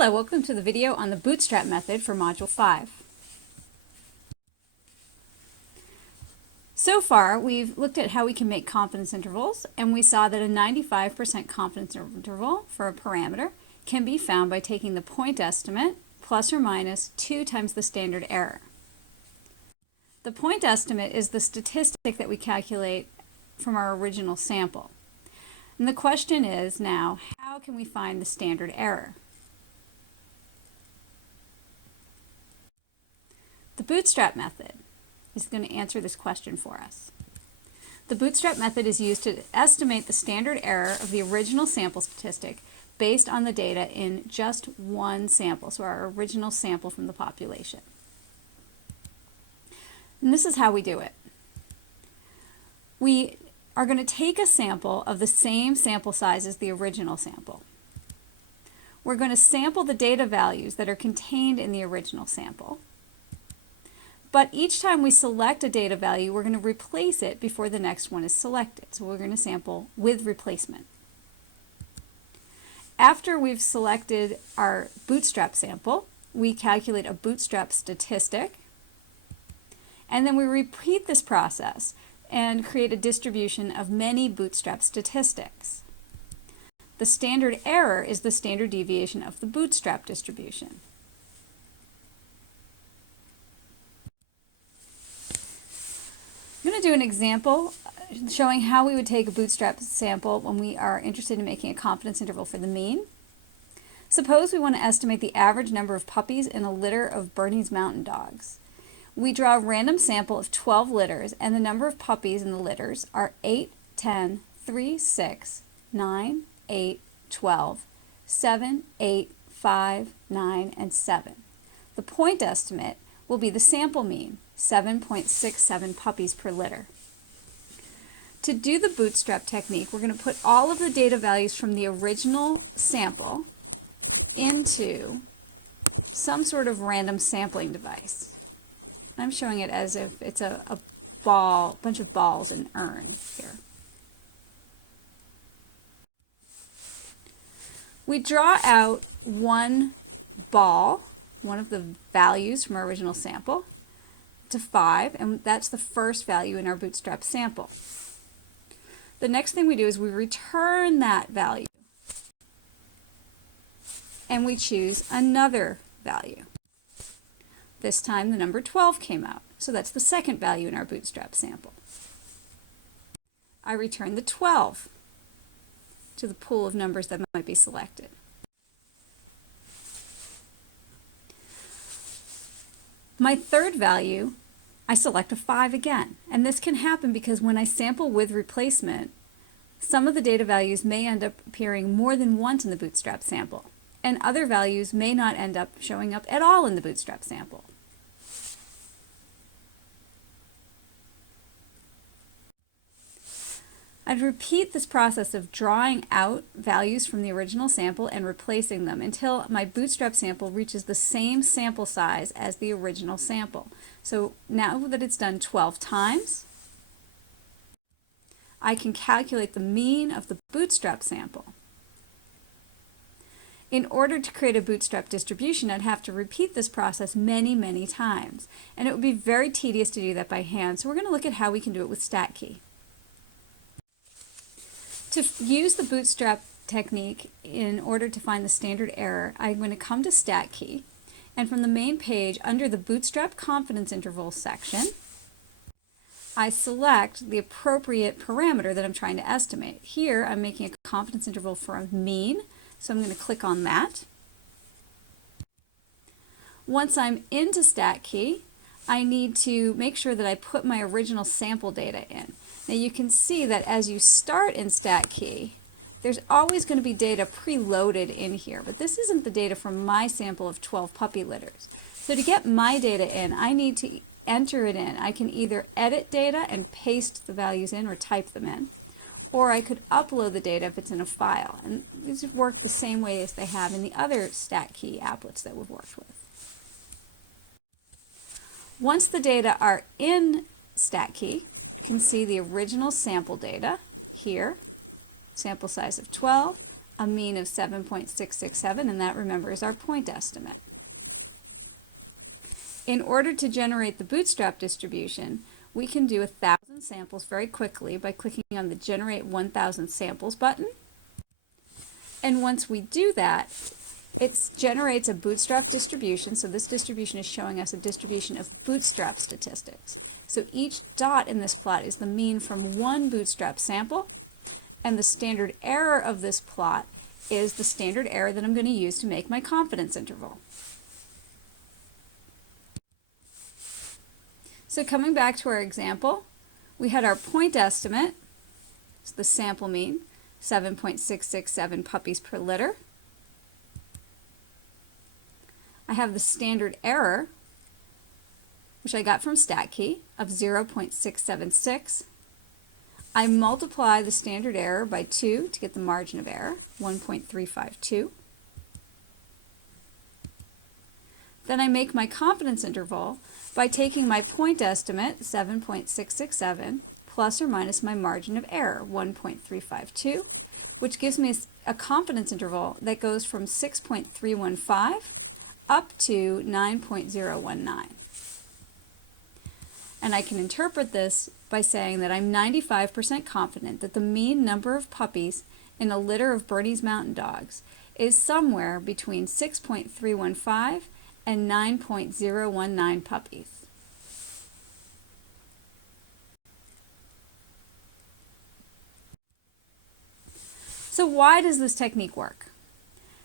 Hello, welcome to the video on the Bootstrap method for Module 5. So far, we've looked at how we can make confidence intervals, and we saw that a 95% confidence interval for a parameter can be found by taking the point estimate plus or minus 2 times the standard error. The point estimate is the statistic that we calculate from our original sample. And the question is now, how can we find the standard error? The Bootstrap method is going to answer this question for us. The Bootstrap method is used to estimate the standard error of the original sample statistic based on the data in just one sample, so our original sample from the population. And this is how we do it. We are going to take a sample of the same sample size as the original sample. We're going to sample the data values that are contained in the original sample. But each time we select a data value, we're going to replace it before the next one is selected. So we're going to sample with replacement. After we've selected our Bootstrap sample, we calculate a Bootstrap statistic, and then we repeat this process and create a distribution of many Bootstrap statistics. The standard error is the standard deviation of the Bootstrap distribution. I'm going to do an example showing how we would take a Bootstrap sample when we are interested in making a confidence interval for the mean. Suppose we want to estimate the average number of puppies in a litter of Bernese Mountain Dogs. We draw a random sample of 12 litters, and the number of puppies in the litters are 8, 10, 3, 6, 9, 8, 12, 7, 8, 5, 9, and 7. The point estimate will be the sample mean, 7.67 puppies per litter. To do the Bootstrap technique, we're going to put all of the data values from the original sample into some sort of random sampling device. I'm showing it as if it's a bunch of balls in an urn here. We draw out one ball, one of the values from our original sample, to 5, and that's the first value in our Bootstrap sample. The next thing we do is we return that value, and we choose another value. This time the number 12 came out, so that's the second value in our Bootstrap sample. I return the 12 to the pool of numbers that might be selected. My third value, I select a 5 again, and this can happen because when I sample with replacement, some of the data values may end up appearing more than once in the Bootstrap sample, and other values may not end up showing up at all in the Bootstrap sample. I'd repeat this process of drawing out values from the original sample and replacing them until my Bootstrap sample reaches the same sample size as the original sample. So now that it's done 12 times, I can calculate the mean of the Bootstrap sample. In order to create a Bootstrap distribution, I'd have to repeat this process many, many times. And it would be very tedious to do that by hand, so we're going to look at how we can do it with StatKey. To use the Bootstrap technique in order to find the standard error, I'm going to come to StatKey, and from the main page under the Bootstrap confidence interval section, I select the appropriate parameter that I'm trying to estimate. Here I'm making a confidence interval for a mean, so I'm going to click on that. Once I'm into StatKey, I need to make sure that I put my original sample data in. Now you can see that as you start in StatKey, there's always going to be data preloaded in here, but this isn't the data from my sample of 12 puppy litters. So to get my data in, I need to enter it in. I can either edit data and paste the values in or type them in, or I could upload the data if it's in a file. And these work the same way as they have in the other StatKey applets that we've worked with. Once the data are in StatKey, you can see the original sample data here, sample size of 12, a mean of 7.667, and that, remember, is our point estimate. In order to generate the Bootstrap distribution, we can do 1,000 samples very quickly by clicking on the Generate 1,000 Samples button. And once we do that, it generates a Bootstrap distribution. So this distribution is showing us a distribution of Bootstrap statistics. So each dot in this plot is the mean from one Bootstrap sample, and the standard error of this plot is the standard error that I'm going to use to make my confidence interval. So coming back to our example, we had our point estimate, so the sample mean, 7.667 puppies per litter. I have the standard error, which I got from StatKey, of 0.676. I multiply the standard error by 2 to get the margin of error, 1.352. Then I make my confidence interval by taking my point estimate, 7.667, plus or minus my margin of error, 1.352, which gives me a confidence interval that goes from 6.315 up to 9.019. And I can interpret this by saying that I'm 95% confident that the mean number of puppies in a litter of Bernese Mountain Dogs is somewhere between 6.315 and 9.019 puppies. So why does this technique work?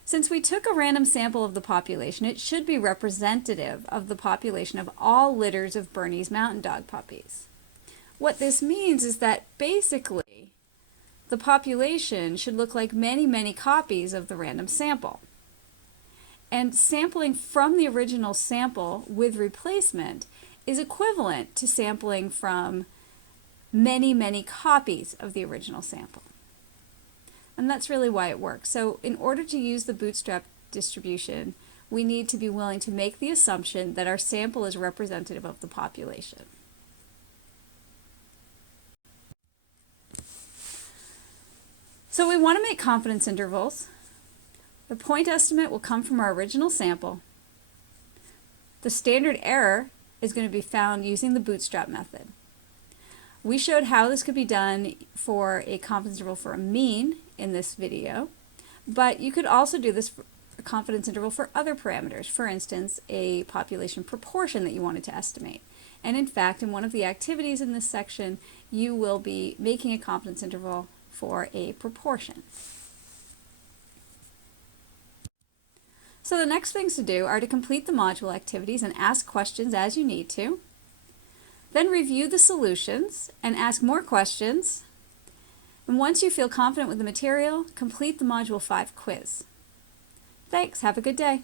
Since we took a random sample of the population, it should be representative of the population of all litters of Bernese Mountain Dog puppies. What this means is that basically the population should look like many, many copies of the random sample. And sampling from the original sample with replacement is equivalent to sampling from many, many copies of the original sample. And that's really why it works. So in order to use the Bootstrap distribution, we need to be willing to make the assumption that our sample is representative of the population. So we want to make confidence intervals. The point estimate will come from our original sample. The standard error is going to be found using the Bootstrap method. We showed how this could be done for a confidence interval for a mean in this video, but you could also do this for a confidence interval for other parameters, for instance, a population proportion that you wanted to estimate. And in fact, in one of the activities in this section, you will be making a confidence interval for a proportion. So the next things to do are to complete the module activities and ask questions as you need to. Then review the solutions and ask more questions. And once you feel confident with the material, complete the Module 5 quiz. Thanks. Have a good day.